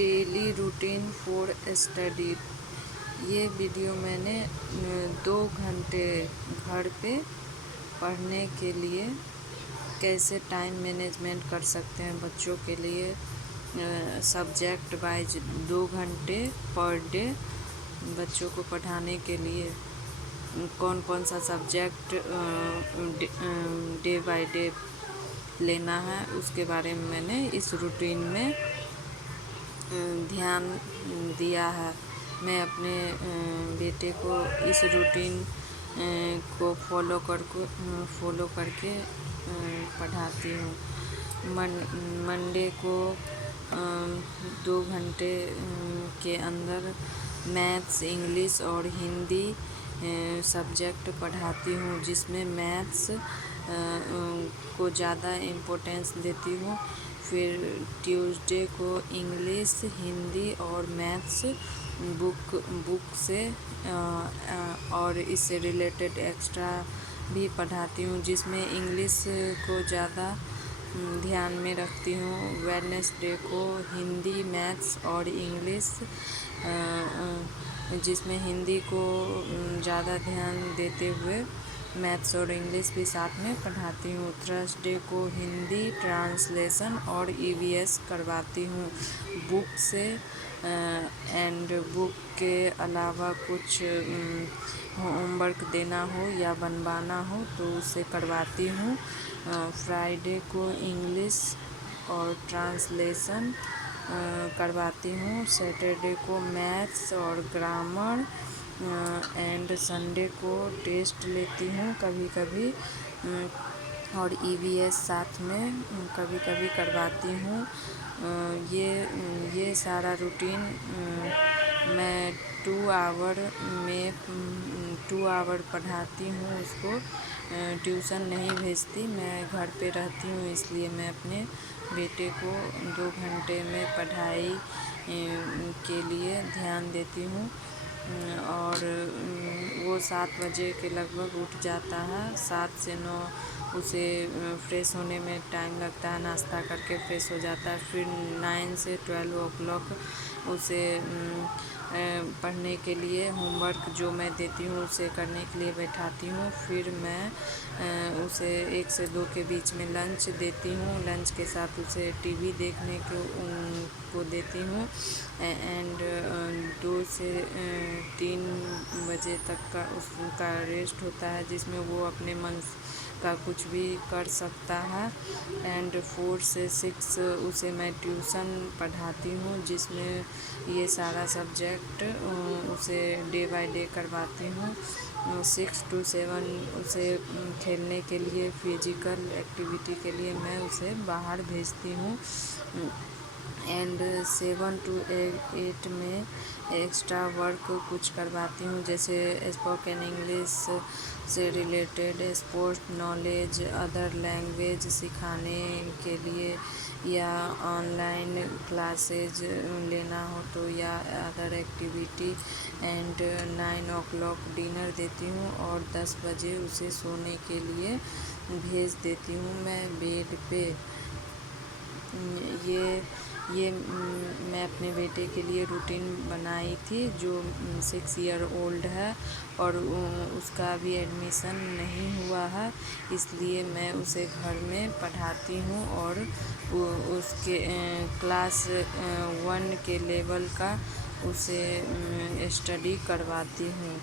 Daily routine for study. ये video मैंने 2 घंटे घर पे पढ़ने के लिए कैसे टाइम मैनेजमेंट कर सकते हैं बच्चों के लिए सब्जेक्ट वाइज 2 घंटे पर डे बच्चों को पढ़ाने के लिए कौन कौन सा सब्जेक्ट डे बाय डे लेना है उसके बारे में मैंने इस रूटीन में ध्यान दिया है। मैं अपने बेटे को इस रूटीन को फॉलो करके पढ़ाती हूँ। मंडे को 2 घंटे के अंदर मैथ्स, इंग्लिश और हिंदी सब्जेक्ट पढ़ाती हूँ, जिसमें मैथ्स को ज़्यादा इम्पोर्टेंस देती हूँ। फिर ट्यूसडे को इंग्लिश, हिंदी और मैथ्स बुक से और इससे रिलेटेड एक्स्ट्रा भी पढ़ाती हूँ, जिसमें इंग्लिश को ज़्यादा ध्यान में रखती हूँ। वेडनेसडे को हिंदी, मैथ्स और इंग्लिश, जिसमें हिंदी को ज़्यादा ध्यान देते हुए मैथ्स और इंग्लिश भी साथ में पढ़ाती हूँ। थर्सडे को हिंदी ट्रांसलेशन और ईवीएस करवाती हूँ बुक से, एंड बुक के अलावा कुछ होमवर्क देना हो या बनवाना हो तो उसे करवाती हूँ। फ्राइडे को इंग्लिश और ट्रांसलेशन करवाती हूँ। सैटरडे को मैथ्स और ग्रामर, एंड संडे को टेस्ट लेती हूँ कभी कभी, और ईवीएस साथ में कभी कभी करवाती हूँ। ये सारा रूटीन मैं 2 आवर पढ़ाती हूँ उसको। ट्यूशन नहीं भेजती, मैं घर पे रहती हूँ, इसलिए मैं अपने बेटे को 2 घंटे में पढ़ाई के लिए ध्यान देती हूँ। और वो 7 बजे के लगभग उठ जाता है। 7 से 9 उसे फ्रेश होने में टाइम लगता है, नाश्ता करके फ्रेश हो जाता है। फिर 9 से 12 o'clock उसे पढ़ने के लिए होमवर्क जो मैं देती हूँ उसे करने के लिए बैठाती हूँ। फिर मैं उसे 1 से 2 के बीच में लंच देती हूँ। लंच के साथ उसे टीवी देखने को देती हूँ, एंड 2 से 3 बजे तक का उसका रेस्ट होता है, जिसमें वो अपने मन का कुछ भी कर सकता है। एंड 4 से 6 उसे मैं ट्यूशन पढ़ाती हूँ, जिसमें ये सारा सब्जेक्ट उसे डे बाय डे करवाती हूँ। 6 to 7 उसे खेलने के लिए, फिजिकल एक्टिविटी के लिए मैं उसे बाहर भेजती हूँ। एंड 7 to 8 में एक्स्ट्रा वर्क कुछ करवाती हूँ, जैसे स्पोकन इंग्लिश से related, sports knowledge, other language सिखाने के लिए, या ऑनलाइन क्लासेज लेना हो तो, या other activity. And 9 o'clock dinner देती हूँ और 10 बजे उसे सोने के लिए भेज देती हूँ मैं बेड पे। ये मैं अपने बेटे के लिए रूटीन बनाई थी, जो 6 year old है और उसका अभी एडमिशन नहीं हुआ है, इसलिए मैं उसे घर में पढ़ाती हूँ और उसके क्लास 1 के लेवल का उसे स्टडी करवाती हूँ।